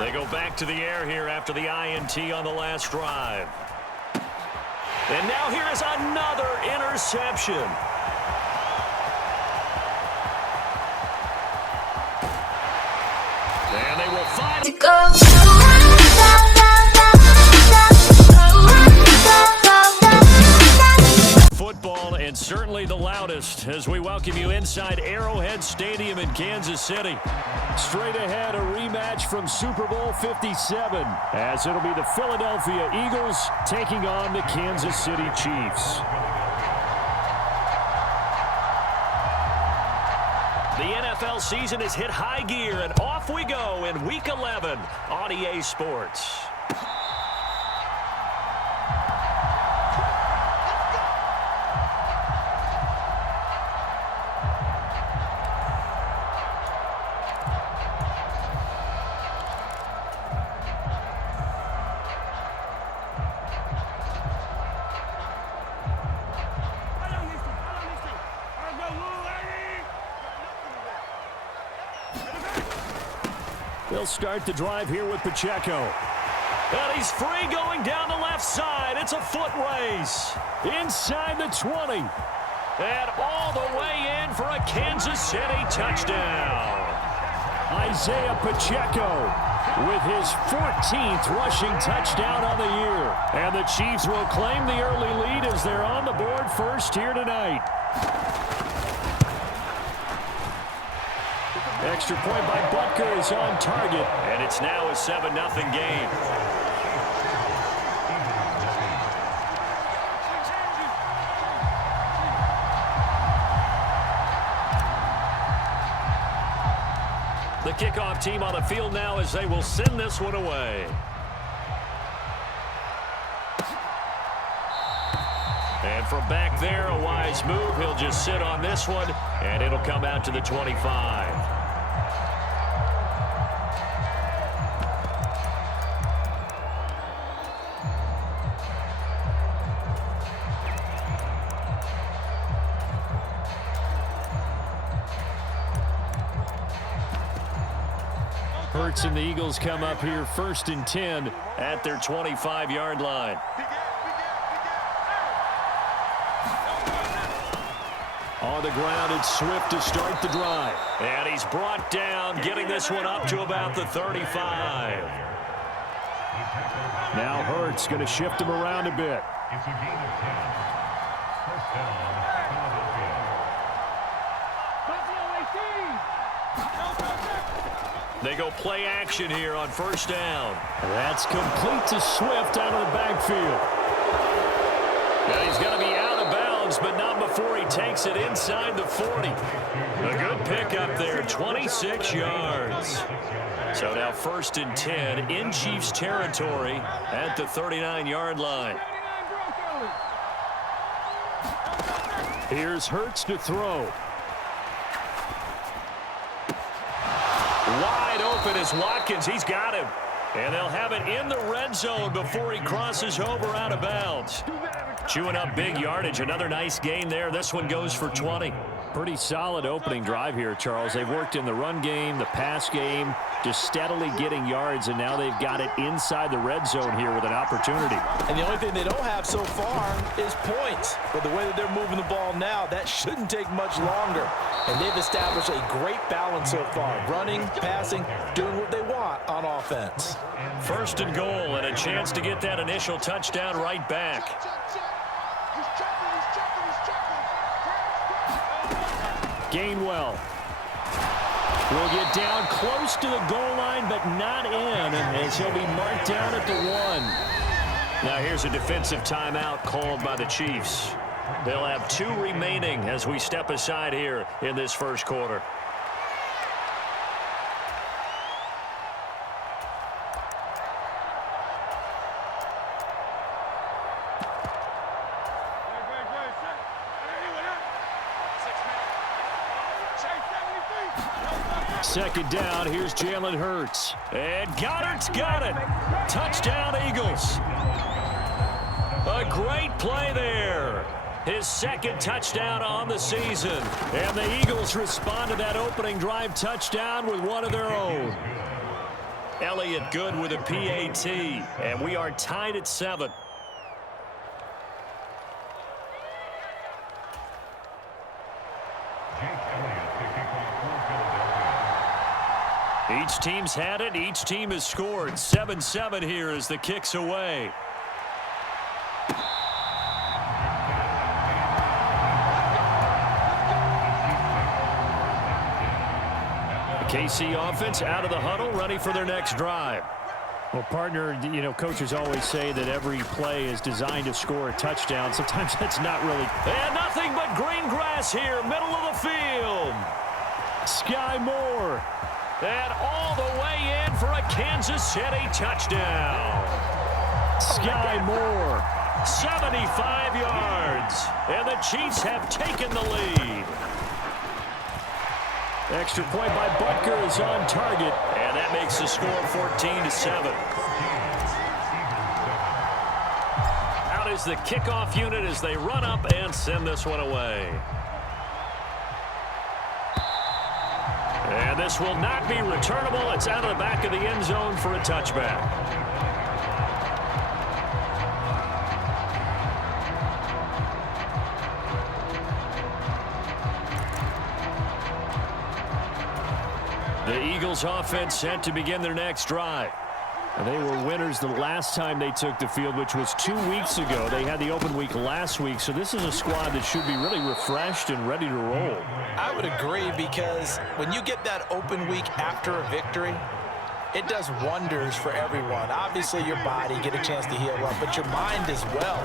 They go back to the air here after the INT on the last drive. And now here is another interception. And they will find it. Football, and certainly the loudest, as we welcome you inside Arrowhead Stadium in Kansas City. Straight ahead, a rematch from Super Bowl 57, as it'll be the Philadelphia Eagles taking on the Kansas City Chiefs. The NFL season has hit high gear, and off we go in Week 11 on EA Sports. They'll start the drive here with Pacheco. And he's free going down the left side. It's a foot race. Inside the 20. And all the way in for a Kansas City touchdown. Isaiah Pacheco with his 14th rushing touchdown on the year. And the Chiefs will claim the early lead as they're on the board first here tonight. Extra point by Butker is on target, and it's now a 7-0 game. The kickoff team on the field now as they will send this one away. And from back there, a wise move. He'll just sit on this one, and it'll come out to the 25. Hurts and the Eagles come up here 1st and 10 at their 25-yard line. On the ground, it's Swift to start the drive. And he's brought down, getting this one up to about the 35. Now Hurts going to shift him around a bit. It's a gain of 10. First down, Philadelphia. They go play action here on first down. That's complete to Swift out of the backfield. Now he's going to be out of bounds, but not before he takes it inside the 40. A good pickup there, 26 yards. So now 1st and 10 in Chiefs territory at the 39-yard line. Here's Hurts to throw. Wide open is Watkins. He's got him. And they'll have it in the red zone before he crosses over out of bounds. Chewing up big yardage. Another nice gain there. This one goes for 20. Pretty solid opening drive here, Charles. They've worked in the run game, the pass game, just steadily getting yards, and now they've got it inside the red zone here with an opportunity. And the only thing they don't have so far is points. But the way that they're moving the ball now, that shouldn't take much longer. And they've established a great balance so far. Running, passing, doing what they want on offense. 1st and goal, and a chance to get that initial touchdown right back. Gainwell will get down close to the goal line, but not in, as he'll be marked down at the 1. Now here's a defensive timeout called by the Chiefs. They'll have 2 remaining as we step aside here in this first quarter. Second down, here's Jalen Hurts. And Goddard's got it. Touchdown, Eagles. A great play there. His 2nd touchdown on the season. And the Eagles respond to that opening drive touchdown with one of their own. Elliott good with a PAT, and we are tied at 7. Each team's had it. Each team has scored. 7-7 here as the kick's away. KC offense out of the huddle, ready for their next drive. Well, partner, you know, coaches always say that every play is designed to score a touchdown. Sometimes that's not really. And nothing but green grass here, middle of the field. Sky Moore. And all the way in for a Kansas City touchdown. Sky Moore, 75 yards. And the Chiefs have taken the lead. Extra point by Butker is on target, and that makes the score 14-7. Out is the kickoff unit as they run up and send this one away. And this will not be returnable. It's out of the back of the end zone for a touchback. The Eagles offense set to begin their next drive. And they were winners the last time they took the field, which was 2 weeks ago. They had the open week last week, so this is a squad that should be really refreshed and ready to roll. I would agree, because when you get that open week after a victory, it does wonders for everyone. Obviously, your body, get a chance to heal up, but your mind as well.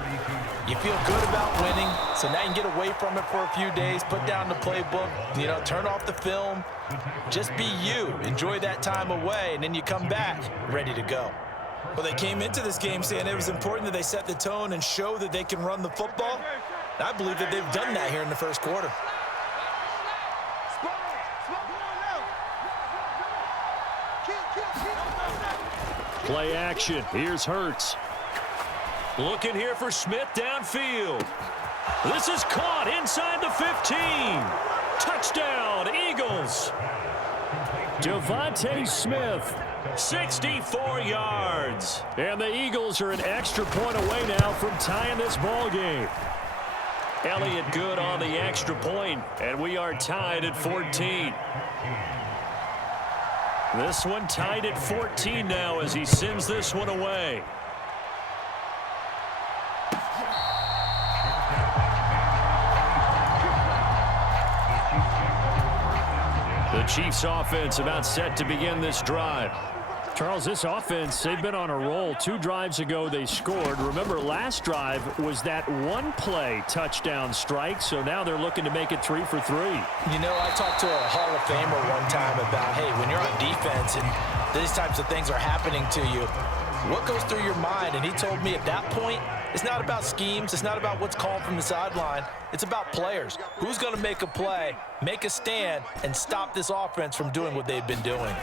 You feel good about winning, so now you can get away from it for a few days, put down the playbook, you know, turn off the film. Just be you. Enjoy that time away, and then you come back ready to go. Well, they came into this game saying it was important that they set the tone and show that they can run the football. I believe that they've done that here in the first quarter. Play action. Here's Hurts. Looking here for Smith downfield. This is caught inside the 15. Touchdown, Eagles. Devontae Smith. 64 yards. And the Eagles are an extra point away now from tying this ball game. Elliott good on the extra point, and we are tied at 14. This one tied at 14 now as he sends this one away. The Chiefs offense about set to begin this drive. Charles, this offense, they've been on a roll. 2 drives ago, they scored. Remember, last drive was that one-play touchdown strike, so now they're looking to make it 3 for 3. You know, I talked to a Hall of Famer one time about, hey, when you're on defense and these types of things are happening to you, what goes through your mind? And he told me at that point, it's not about schemes. It's not about what's called from the sideline. It's about players. Who's going to make a play, make a stand, and stop this offense from doing what they've been doing?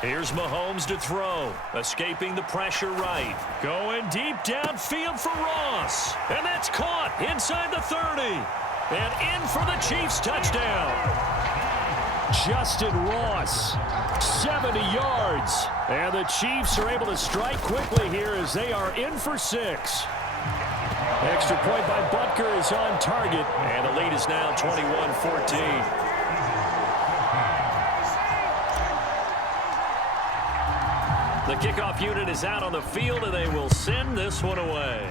Here's Mahomes to throw, escaping the pressure right. Going deep downfield for Ross. And that's caught inside the 30. And in for the Chiefs touchdown. Justin Ross, 70 yards. And the Chiefs are able to strike quickly here as they are in for 6. Extra point by Butker is on target. And the lead is now 21-14. The kickoff unit is out on the field, and they will send this one away.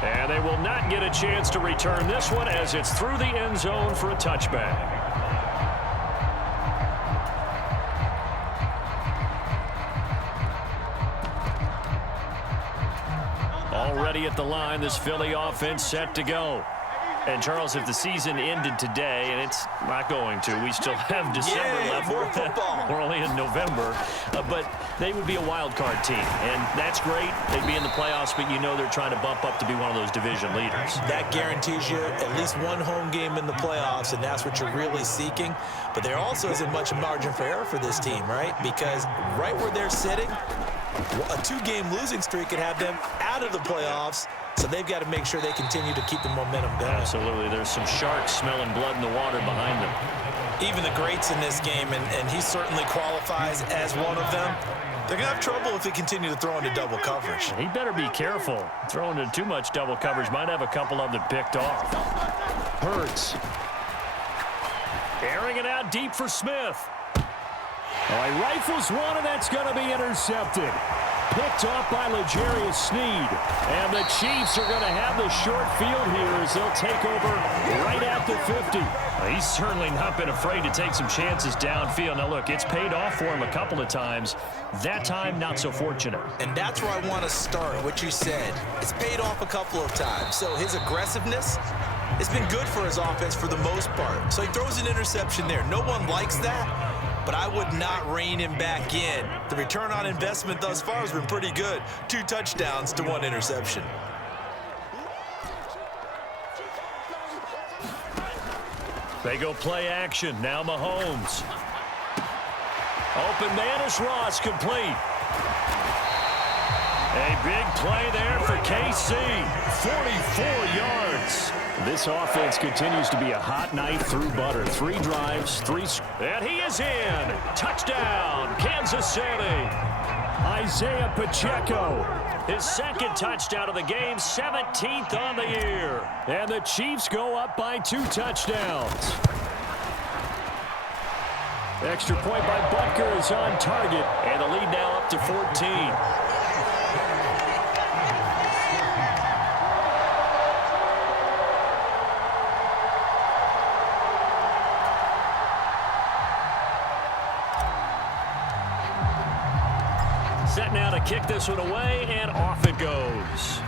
And they will not get a chance to return this one as it's through the end zone for a touchback. Already at the line, this Philly offense set to go. And, Charles, if the season ended today, and it's not going to, we still have December left. More football. We're only in November. But they would be a wild card team. And that's great. They'd be in the playoffs, but you know they're trying to bump up to be one of those division leaders. That guarantees you at least one home game in the playoffs, and that's what you're really seeking. But there also isn't much margin for error for this team, right? Because right where they're sitting, a 2-game losing streak could have them out of the playoffs. So they've got to make sure they continue to keep the momentum going. Absolutely. There's some sharks smelling blood in the water behind them. Even the greats in this game, and he certainly qualifies as one of them, they're going to have trouble if they continue to throw into double coverage. He better be careful. Throwing into too much double coverage might have a couple of them picked off. Hurts. Airing it out deep for Smith. Oh, he rifles one, and that's going to be intercepted. Picked off by L'Jarius Sneed. And the Chiefs are going to have the short field here as they'll take over right at the 50. He's certainly not been afraid to take some chances downfield. Now, look, it's paid off for him a couple of times. That time, not so fortunate. And that's where I want to start, what you said. It's paid off a couple of times. So his aggressiveness has been good for his offense for the most part. So he throws an interception there. No one likes that. But I would not rein him back in. The return on investment thus far has been pretty good. 2 touchdowns to 1 interception. They go play action. Now Mahomes. Open man is Ross, complete. A big play there for KC. 44 yards. This offense continues to be a hot knife through butter. 3 drives, 3... And he is in. Touchdown, Kansas City. Isaiah Pacheco. His second touchdown of the game, 17th on the year. And the Chiefs go up by 2 touchdowns. Extra point by Butker is on target. And the lead now up to 14. Set now to kick this one away, and off it goes.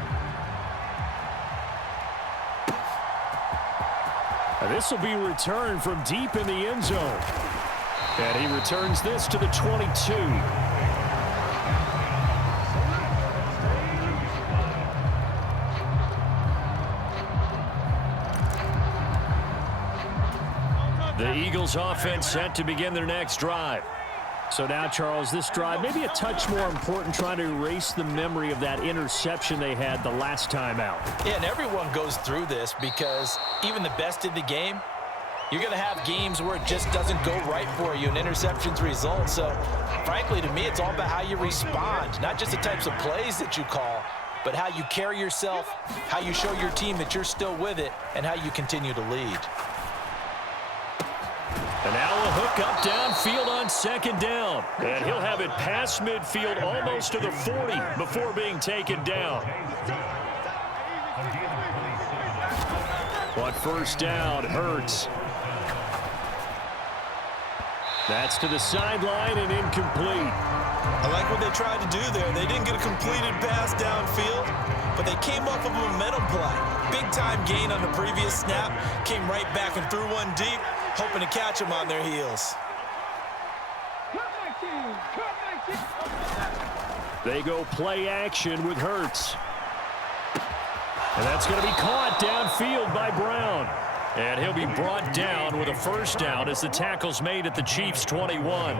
And this will be returned from deep in the end zone. And he returns this to the 22. The Eagles offense set to begin their next drive. So now, Charles, this drive maybe a touch more important, trying to erase the memory of that interception they had the last time out. Yeah, and everyone goes through this because even the best in the game, you're going to have games where it just doesn't go right for you and interceptions result. So, frankly, to me, it's all about how you respond, not just the types of plays that you call, but how you carry yourself, how you show your team that you're still with it, and how you continue to lead. And now a hook up downfield on second down. And he'll have it past midfield almost to the 40 before being taken down. But first down, Hurts. That's to the sideline and incomplete. I like what they tried to do there. They didn't get a completed pass downfield, but they came off of a momentum play. Big-time gain on the previous snap, came right back and threw one deep, hoping to catch them on their heels. They go play action with Hurts. And that's going to be caught downfield by Brown. And he'll be brought down with a first down as the tackle's made at the Chiefs' 21.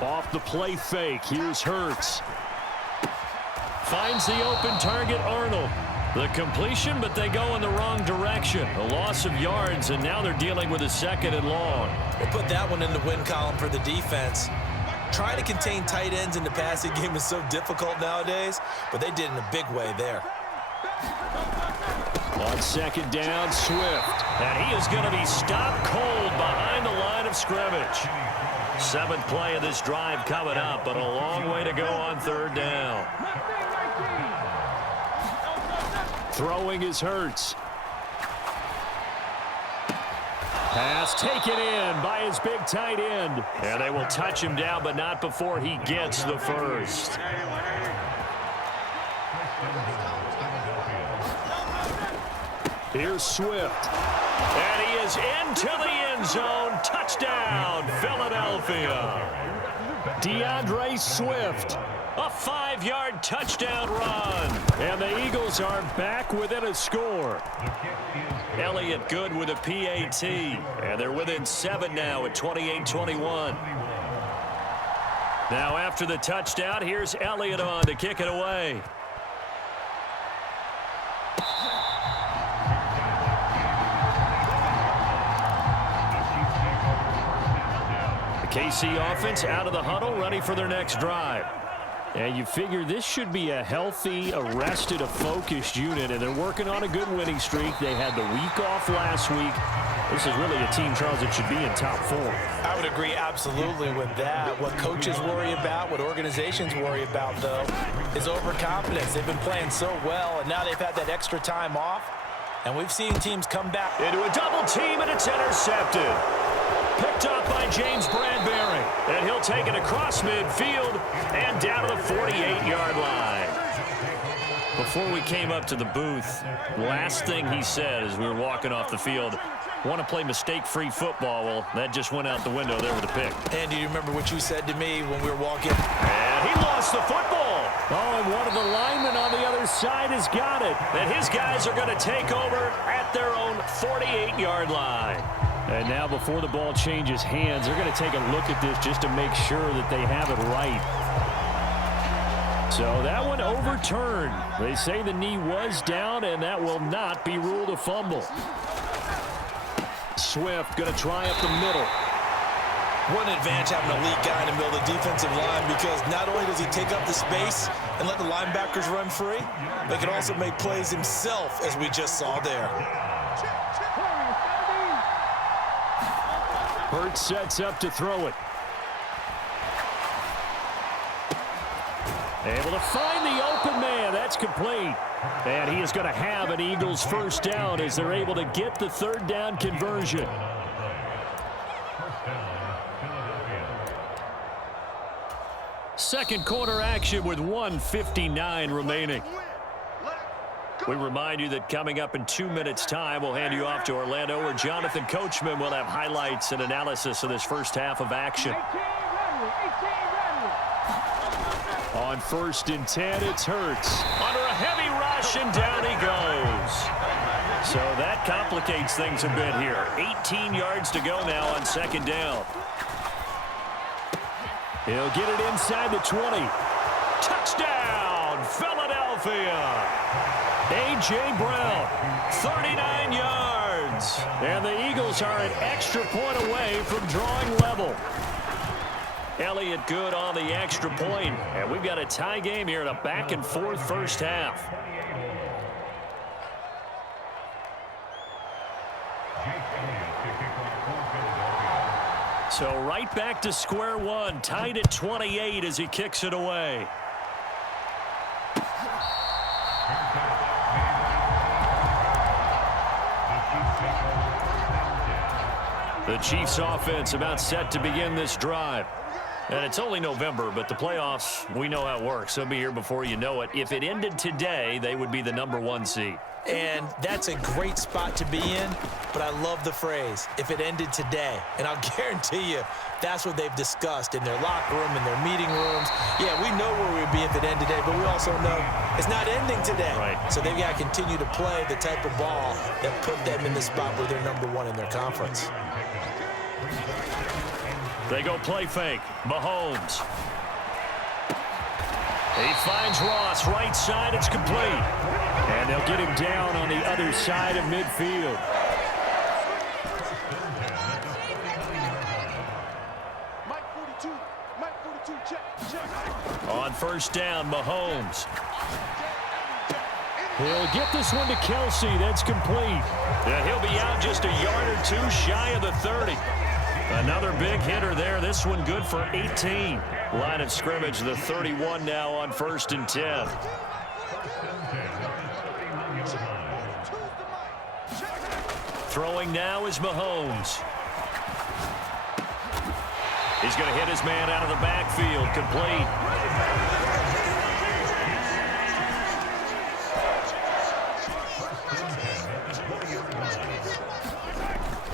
Off the play fake, here's Hurts. Finds the open target, Arnold. The completion, but they go in the wrong direction. A loss of yards, and now they're dealing with a 2nd and long. We'll put that one in the win column for the defense. Trying to contain tight ends in the passing game is so difficult nowadays, but they did in a big way there. On second down, Swift. And he is going to be stopped cold behind the line of scrimmage. 7th play of this drive coming up, but a long way to go on 3rd down. Throwing is Hurts. Pass taken in by his big tight end. And they will touch him down, but not before he gets the first. Here's Swift. And he is into the end zone. Touchdown, Philadelphia. DeAndre Swift. A 5-yard touchdown run. And the Eagles are back within a score. Elliott good with a PAT. And they're within 7 now at 28-21. Now after the touchdown, here's Elliott on to kick it away. KC offense out of the huddle, ready for their next drive. And you figure this should be a healthy, arrested, a focused unit, and they're working on a good winning streak. They had the week off last week. This is really a team, Charles, that should be in top form. I would agree absolutely with that. What coaches worry about, what organizations worry about, though, is overconfidence. They've been playing so well, and now they've had that extra time off, and we've seen teams come back. Into a double team, and it's intercepted. Picked up by James Bradbury, and he'll take it across midfield and down to the 48-yard line. Before we came up to the booth, last thing he said as we were walking off the field, want to play mistake-free football. Well, that just went out the window there with a pick. And do you remember what you said to me when we were walking? And he lost the football. Oh, and one of the linemen on the other side has got it. And his guys are going to take over at their own 48-yard line. And now before the ball changes hands, they're going to take a look at this just to make sure that they have it right. So that one overturned. They say the knee was down, and that will not be ruled a fumble. Swift going to try up the middle. What an advantage having a lead guy in the middle of the defensive line, because not only does he take up the space and let the linebackers run free, but he can also make plays himself, as we just saw there. Hurts sets up to throw it. Able to find the open man. That's complete. And he is going to have an Eagles first down as they're able to get the third down conversion. Second quarter action with 1:59 remaining. We remind you that coming up in 2 minutes' time, we'll hand you off to Orlando, where Jonathan Coachman will have highlights and analysis of this first half of action. On 1st and 10, it's Hurts. Under a heavy rush, and down he goes. So that complicates things a bit here. 18 yards to go now on 2nd down. He'll get it inside the 20. Touchdown, Philadelphia. A.J. Brown, 39 yards. and the Eagles are an extra point away from drawing level. Elliott good on the extra point, and we've got a tie game here in a back-and-forth first half. So right back to square one, tied at 28 as he kicks it away. The Chiefs offense about set to begin this drive. And it's only November, but the playoffs, we know how it works. They'll be here before you know it. If it ended today, they would be the #1 seed. And that's a great spot to be in, but I love the phrase, if it ended today. And I'll guarantee you, that's what they've discussed in their locker room, in their meeting rooms. Yeah, we know where we'd be if it ended today, but we also know it's not ending today. Right. So they've got to continue to play the type of ball that put them in the spot where they're #1 in their conference. They go play fake. Mahomes. He finds Ross right side. It's complete. And they'll get him down on the other side of midfield. On 1st down, Mahomes. He'll get this one to Kelsey. That's complete. And he'll be out just a yard or two shy of the 30. Another big hitter there. This one good for 18. Line of scrimmage, the 31 now on 1st and 10. Throwing now is Mahomes. He's going to hit his man out of the backfield. Complete.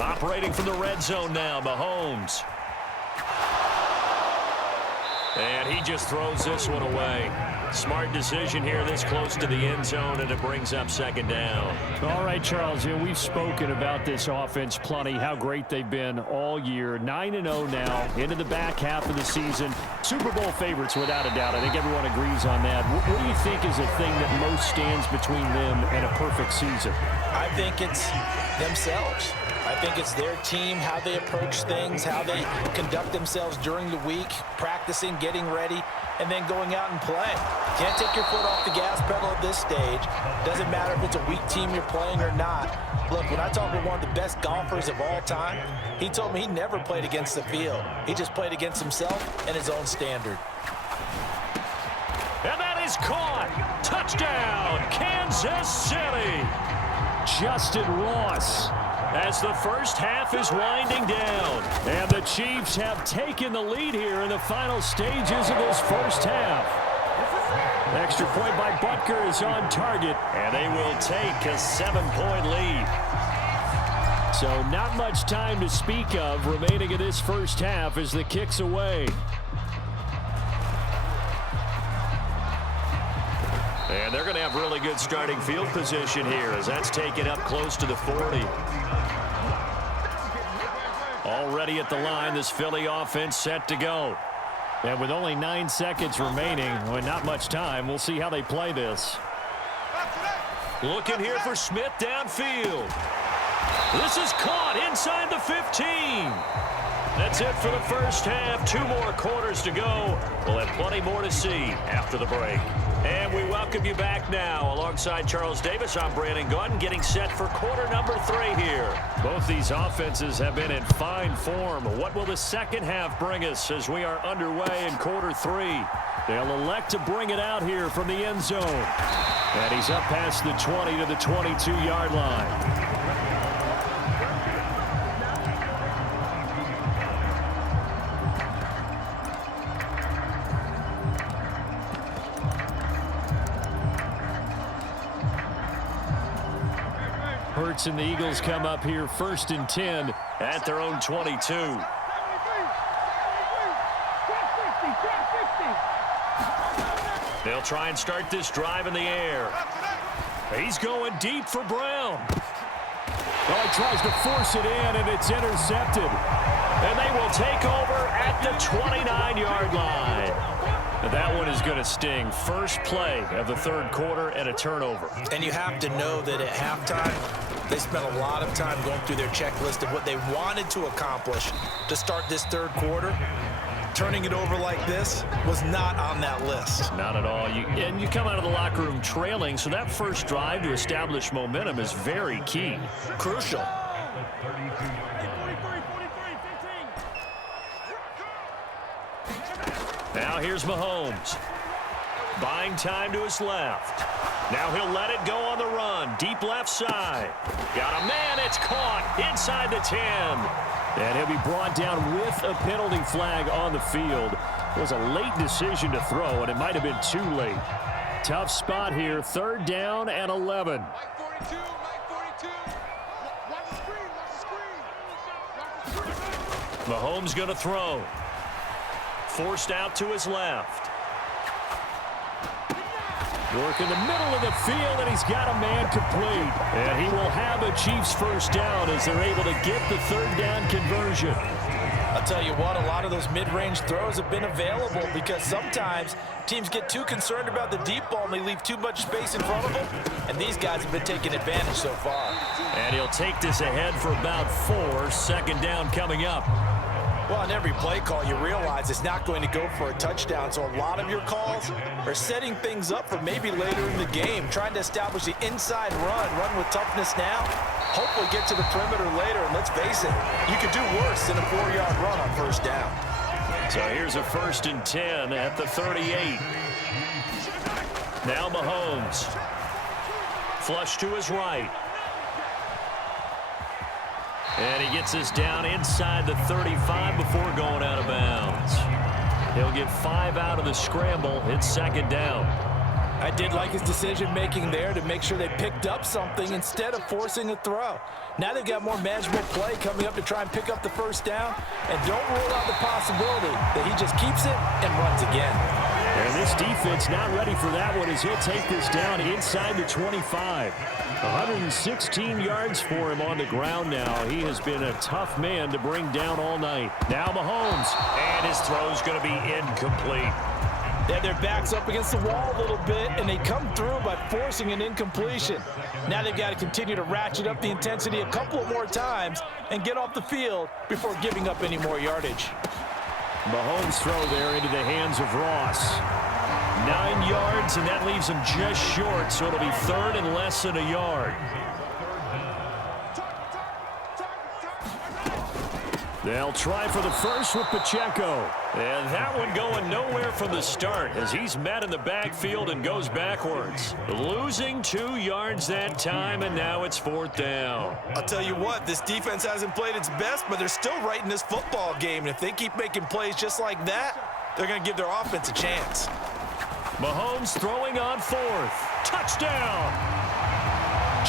Operating from the red zone now, Mahomes. And he just throws this one away. Smart decision here this close to the end zone, and it brings up 2nd down. All right, Charles, we've spoken about this offense plenty, how great they've been all year. 9-0 now, into the back half of the season. Super Bowl favorites, without a doubt. I think everyone agrees on that. What do you think is the thing that most stands between them and a perfect season? I think it's themselves. I think it's their team, how they approach things, how they conduct themselves during the week, practicing, getting ready, and then going out and playing. Can't take your foot off the gas pedal at this stage. Doesn't matter if it's a weak team you're playing or not. Look, when I talk with one of the best golfers of all time, he told me he never played against the field. He just played against himself and his own standard. And that is caught. Touchdown, Kansas City. Justin Ross, as the first half is winding down. And the Chiefs have taken the lead here in the final stages of this first half. Extra point by Butker is on target, and they will take a 7-point lead. So not much time to speak of remaining in this first half as the kick's away. And they're going to have really good starting field position here as that's taken up close to the 40. Already at the line, this Philly offense set to go. And with only 9 seconds remaining, with not much time, we'll see how they play this. Looking here for Smith downfield. This is caught inside the 15. That's it for the first half. 2 more quarters to go. We'll have plenty more to see after the break. And we welcome you back now. Alongside Charles Davis, I'm Brandon Gordon, getting set for quarter number 3 here. Both these offenses have been in fine form. What will the second half bring us as we are underway in quarter 3? They'll elect to bring it out here from the end zone. And he's up past the 20 to the 22-yard line. Hurts and the Eagles come up here 1st and 10 at their own 22. They'll try and start this drive in the air. He's going deep for Brown. Well, he tries to force it in, and it's intercepted. And they will take over at the 29-yard line. And that one is going to sting. First play of the 3rd quarter and a turnover. And you have to know that at halftime, they spent a lot of time going through their checklist of what they wanted to accomplish to start this 3rd quarter. Turning it over like this was not on that list. Not at all. And you come out of the locker room trailing, so that first drive to establish momentum is very key. Crucial. Now here's Mahomes. Buying time to his left. Now he'll let it go on the run. Deep left side. Got a man. It's caught inside the 10. And he'll be brought down with a penalty flag on the field. It was a late decision to throw, and it might have been too late. Tough spot here. 3rd down and 11. Mahomes going to throw. Forced out to his left. Work in the middle of the field, and he's got a man complete. And he will have a Chiefs first down as they're able to get the 3rd down conversion. I'll tell you what, a lot of those mid-range throws have been available because sometimes teams get too concerned about the deep ball and they leave too much space in front of them. And these guys have been taking advantage so far. And he'll take this ahead for about 4. 2nd down coming up. Well, on every play call, you realize it's not going to go for a touchdown. So a lot of your calls are setting things up for maybe later in the game, trying to establish the inside run with toughness now. Hopefully get to the perimeter later. And let's face it, you could do worse than a 4-yard run on 1st down. So here's a 1st and 10 at the 38. Now Mahomes. Flush to his right. And he gets this down inside the 35 before going out of bounds. He'll get 5 out of the scramble. It's 2nd down. I did like his decision-making there to make sure they picked up something instead of forcing a throw. Now they've got more manageable play coming up to try and pick up the 1st down. And don't rule out the possibility that he just keeps it and runs again. And this defense not ready for that one as he'll take this down inside the 25. 116 yards for him on the ground now. He has been a tough man to bring down all night. Now Mahomes. And his throw's going to be incomplete. They had their backs up against the wall a little bit, and they come through by forcing an incompletion. Now they've got to continue to ratchet up the intensity a couple of more times and get off the field before giving up any more yardage. Mahomes' throw there into the hands of Ross. 9 yards, and that leaves him just short, so it'll be third and less than a yard. They'll try for the first with Pacheco. And that one going nowhere from the start as he's met in the backfield and goes backwards. Losing 2 yards that time, and now it's 4th down. I'll tell you what, this defense hasn't played its best, but they're still right in this football game. And if they keep making plays just like that, they're going to give their offense a chance. Mahomes throwing on 4th. Touchdown!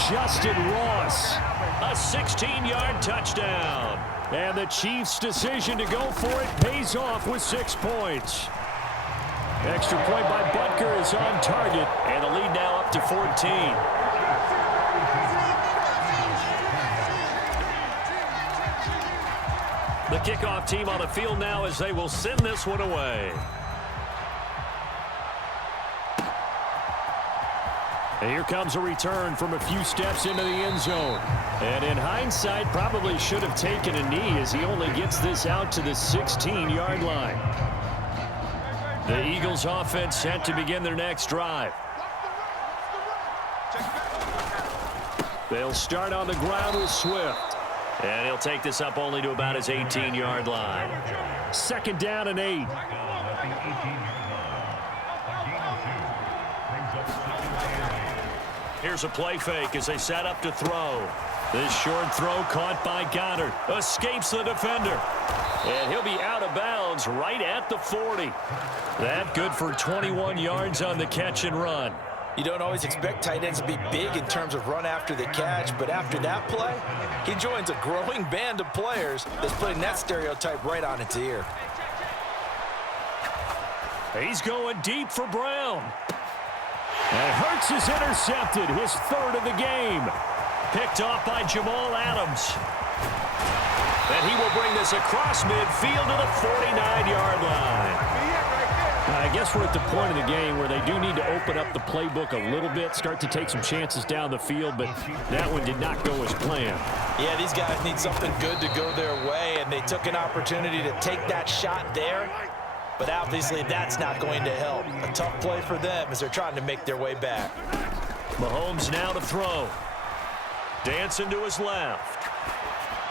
Justin Ross. A 16-yard touchdown. And the Chiefs' decision to go for it pays off with 6 points. Extra point by Butker is on target, and the lead now up to 14. The kickoff team on the field now as they will send this one away. And here comes a return from a few steps into the end zone. And in hindsight, probably should have taken a knee as he only gets this out to the 16-yard line. The Eagles offense set to begin their next drive. They'll start on the ground with Swift. And he'll take this up only to about his 18-yard line. 2nd down and 8. Here's a play fake as they set up to throw. This short throw caught by Goddard. Escapes the defender. And he'll be out of bounds right at the 40. That good for 21 yards on the catch and run. You don't always expect tight ends to be big in terms of run after the catch, but after that play, he joins a growing band of players that's putting that stereotype right on its ear. He's going deep for Brown. And Hurts is intercepted, his 3rd of the game. Picked off by Jamal Adams. And he will bring this across midfield to the 49-yard line. I guess we're at the point of the game where they do need to open up the playbook a little bit, start to take some chances down the field, but that one did not go as planned. Yeah, these guys need something good to go their way, and they took an opportunity to take that shot there. But obviously that's not going to help. A tough play for them as they're trying to make their way back. Mahomes now to throw. Dancing to his left.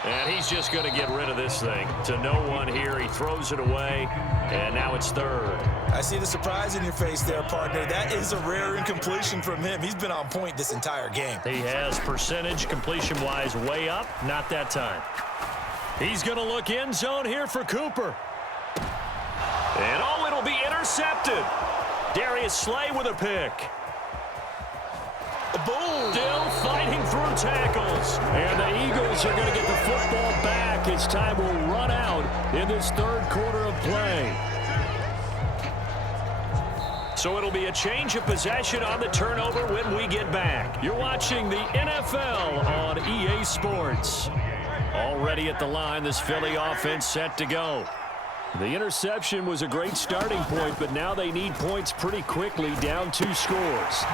And he's just going to get rid of this thing. To no one here. He throws it away. And now it's 3rd. I see the surprise in your face there, partner. That is a rare incompletion from him. He's been on point this entire game. He has percentage completion-wise way up. Not that time. He's going to look end zone here for Cooper. And oh, it'll be intercepted. Darius Slay with a pick. Boom! Still fighting through tackles. And the Eagles are going to get the football back as time will run out in this 3rd quarter of play. So it'll be a change of possession on the turnover when we get back. You're watching the NFL on EA Sports. Already at the line, this Philly offense set to go. The interception was a great starting point, but now they need points pretty quickly, down 2 scores.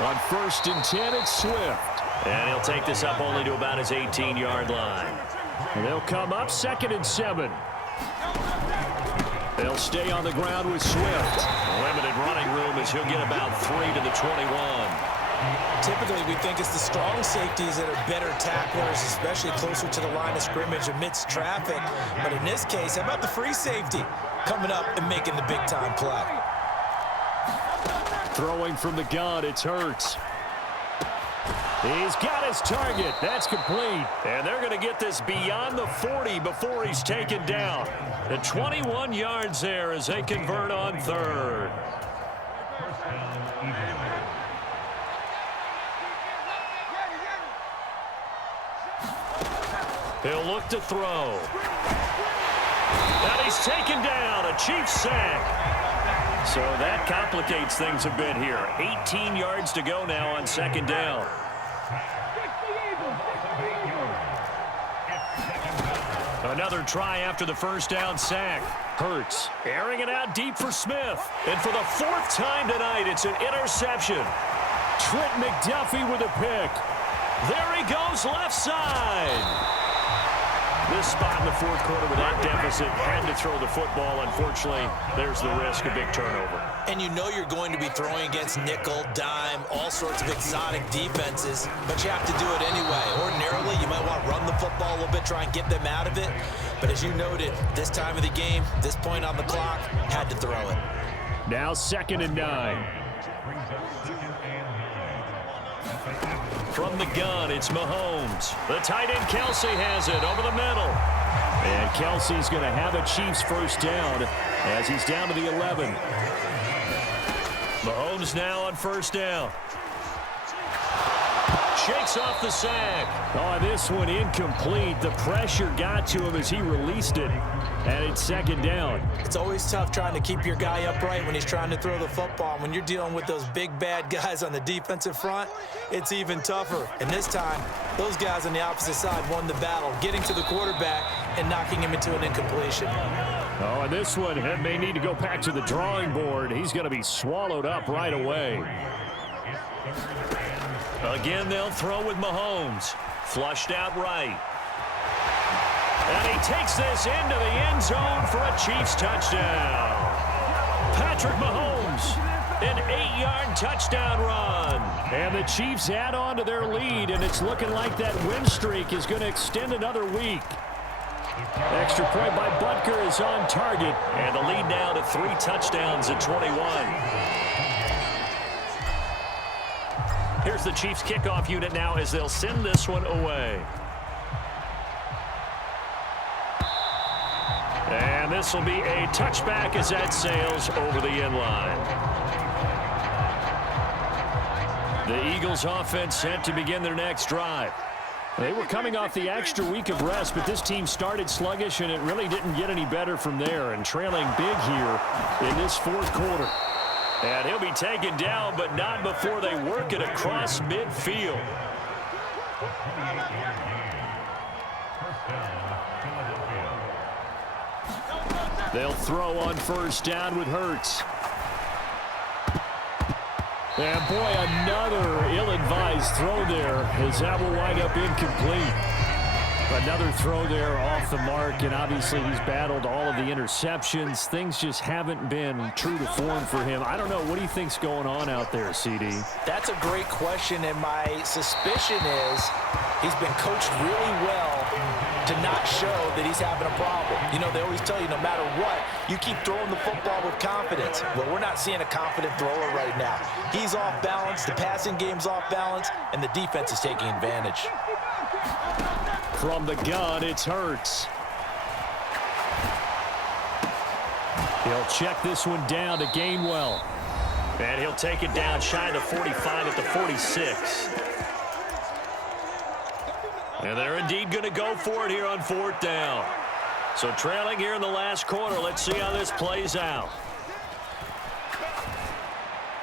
On 1st and 10, it's Swift. And he'll take this up only to about his 18-yard line. And they'll come up 2nd and 7. They'll stay on the ground with Swift. Limited running room as he'll get about 3 to the 21. Typically, we think it's the strong safeties that are better tacklers, especially closer to the line of scrimmage amidst traffic. But in this case, how about the free safety coming up and making the big-time play? Throwing from the gun, it's Hurts. He's got his target. That's complete. And they're going to get this beyond the 40 before he's taken down. The 21 yards there as they convert on 3rd. He'll look to throw. And he's taken down. A Chiefs sack. So that complicates things a bit here. 18 yards to go now on 2nd down. Another try after the first down sack. Hurts airing it out deep for Smith. And for the fourth time tonight, it's an interception. Trent McDuffie with a pick. There he goes left side. This spot in the fourth quarter with that deficit, had to throw the football. Unfortunately, there's the risk of big turnover. And you know you're going to be throwing against nickel, dime, all sorts of exotic defenses, but you have to do it anyway. Ordinarily, you might want to run the football a little bit, try and get them out of it. But as you noted, this time of the game, this point on the clock, had to throw it. Now 2nd and 9. From the gun, it's Mahomes. The tight end Kelsey has it over the middle. And Kelsey's going to have a Chiefs first down as he's down to the 11. Mahomes now on first down. Shakes off the sack. Oh, this one incomplete. The pressure got to him as he released it. And it's 2nd down. It's always tough trying to keep your guy upright when he's trying to throw the football. When you're dealing with those big, bad guys on the defensive front, it's even tougher. And this time, those guys on the opposite side won the battle, getting to the quarterback and knocking him into an incompletion. Oh, and this one may need to go back to the drawing board. He's going to be swallowed up right away. Again, they'll throw with Mahomes. Flushed out right. And he takes this into the end zone for a Chiefs touchdown. Patrick Mahomes, an 8-yard touchdown run. And the Chiefs add on to their lead, and it's looking like that win streak is going to extend another week. Extra point by Butker is on target. And the lead now to 3 touchdowns at 21. Here's the Chiefs kickoff unit now as they'll send this one away. And this will be a touchback as that sails over the end line. The Eagles offense set to begin their next drive. They were coming off the extra week of rest, but this team started sluggish, and it really didn't get any better from there, and trailing big here in this fourth quarter. And he'll be taken down, but not before they work it across midfield. They'll throw on first down with Hurts. And boy, another ill-advised throw there as that will wind up incomplete. Another throw there off the mark, and obviously he's battled all of the interceptions. Things just haven't been true to form for him. I don't know. What do you think's going on out there, CD? That's a great question, and my suspicion is he's been coached really well to not show that he's having a problem. You know, they always tell you no matter what, you keep throwing the football with confidence. Well, we're not seeing a confident thrower right now. He's off balance, the passing game's off balance, and the defense is taking advantage. From the gun, it's Hurts. He'll check this one down to Gainwell. And he'll take it down shy of the 45 at the 46. And they're indeed going to go for it here on 4th down. So trailing here in the last quarter. Let's see how this plays out.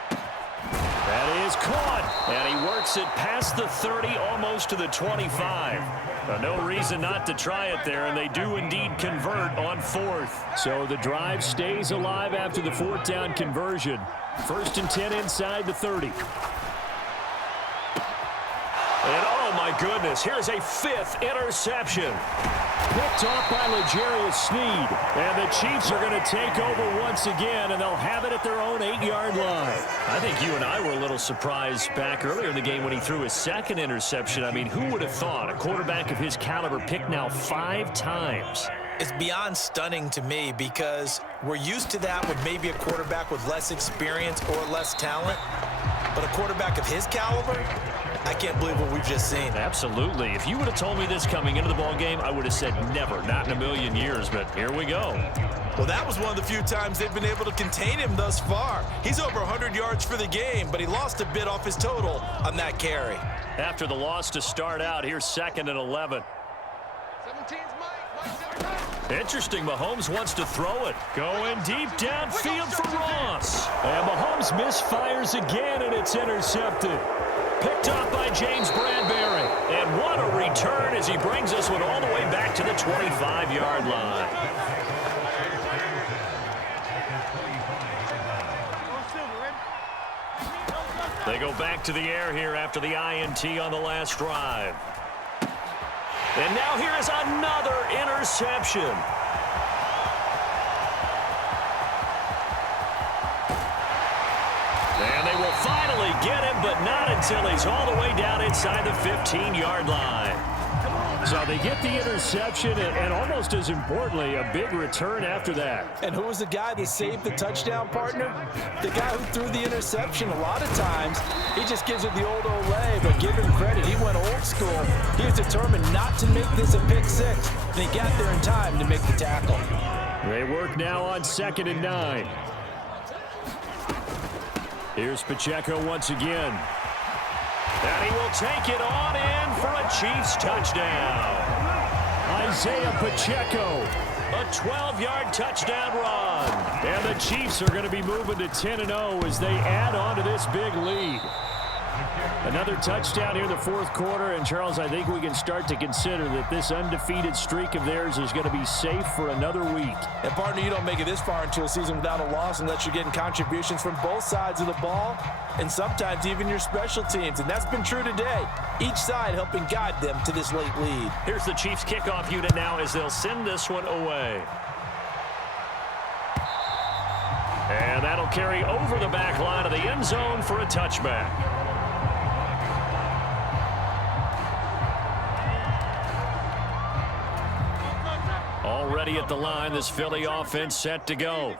That is caught. And he works it past the 30, almost to the 25. No reason not to try it there, and they do indeed convert on 4th. So the drive stays alive after the 4th down conversion. 1st and 10 inside the 30. And oh my goodness, here's a 5th interception. Picked off by L'Jarius Sneed. And the Chiefs are going to take over once again, and they'll have it at their own 8-yard line. I think you and I were a little surprised back earlier in the game when he threw his 2nd interception. I mean, who would have thought a quarterback of his caliber picked now 5 times? It's beyond stunning to me because we're used to that with maybe a quarterback with less experience or less talent. But a quarterback of his caliber, I can't believe what we've just seen. Absolutely. If you would have told me this coming into the ball game, I would have said never, not in a million years, but here we go. Well, that was one of the few times they've been able to contain him thus far. He's over 100 yards for the game, but he lost a bit off his total on that carry. After the loss to start out, here's 2nd and 11. Interesting, Mahomes wants to throw it. Going deep downfield for Ross. And Mahomes misfires again, and it's intercepted. Picked up by James Bradbury. And what a return as he brings this one all the way back to the 25-yard line. They go back to the air here after the INT on the last drive. And now here is another interception. And they will finally get him, but not until he's all the way down inside the 15-yard line. So they get the interception, and almost as importantly, a big return after that. And who was the guy that saved the touchdown, partner? The guy who threw the interception. A lot of times, he just gives it the old Olay, but give him credit. He went old school. He was determined not to make this a pick six, and he got there in time to make the tackle. They work now on 2nd and 9. Here's Pacheco once again. And he will take it on in for a Chiefs touchdown. Isaiah Pacheco. A 12-yard touchdown run. And the Chiefs are going to be moving to 10-0 as they add on to this big lead. Another touchdown here in the fourth quarter. And, Charles, I think we can start to consider that this undefeated streak of theirs is going to be safe for another week. And, partner, you don't make it this far into a season without a loss unless you're getting contributions from both sides of the ball and sometimes even your special teams. And that's been true today. Each side helping guide them to this late lead. Here's the Chiefs kickoff unit now as they'll send this one away. And that'll carry over the back line of the end zone for a touchback. Already at the line, this Philly offense set to go.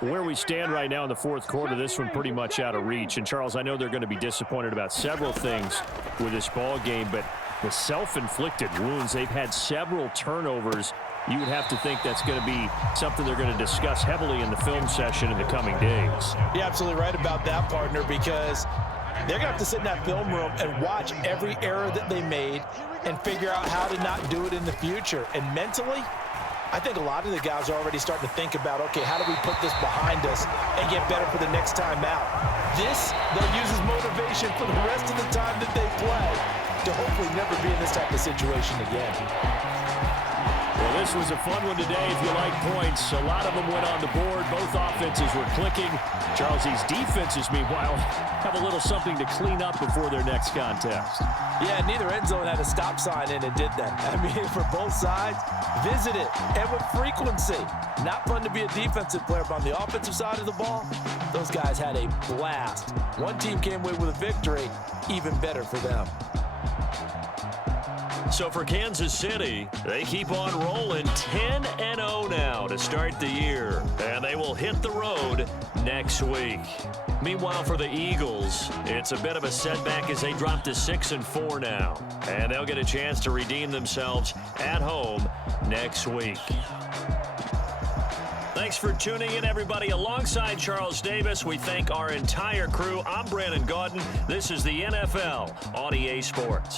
Where we stand right now in the fourth quarter, this one pretty much out of reach. And, Charles, I know they're going to be disappointed about several things with this ball game, but the self-inflicted wounds, they've had several turnovers. You would have to think that's going to be something they're going to discuss heavily in the film session in the coming days. You're absolutely right about that, partner, because they're going to have to sit in that film room and watch every error that they made and figure out how to not do it in the future. And mentally, I think a lot of the guys are already starting to think about, okay, how do we put this behind us and get better for the next time out? This, they'll use as motivation for the rest of the time that they play to hopefully never be in this type of situation again. Well, this was a fun one today if you like points. A lot of them went on the board. Both offenses were clicking. Charles, these defenses, meanwhile, have a little something to clean up before their next contest. Yeah, neither end zone had a stop sign in and did that. I mean, for both sides, visit it, and with frequency. Not fun to be a defensive player, but on the offensive side of the ball, those guys had a blast. One team came away with a victory, even better for them. So for Kansas City, they keep on rolling 10-0 now to start the year. And they will hit the road next week. Meanwhile, for the Eagles, it's a bit of a setback as they drop to 6-4 now. And they'll get a chance to redeem themselves at home next week. Thanks for tuning in, everybody. Alongside Charles Davis, we thank our entire crew. I'm Brandon Gaudin. This is the NFL on EA Sports.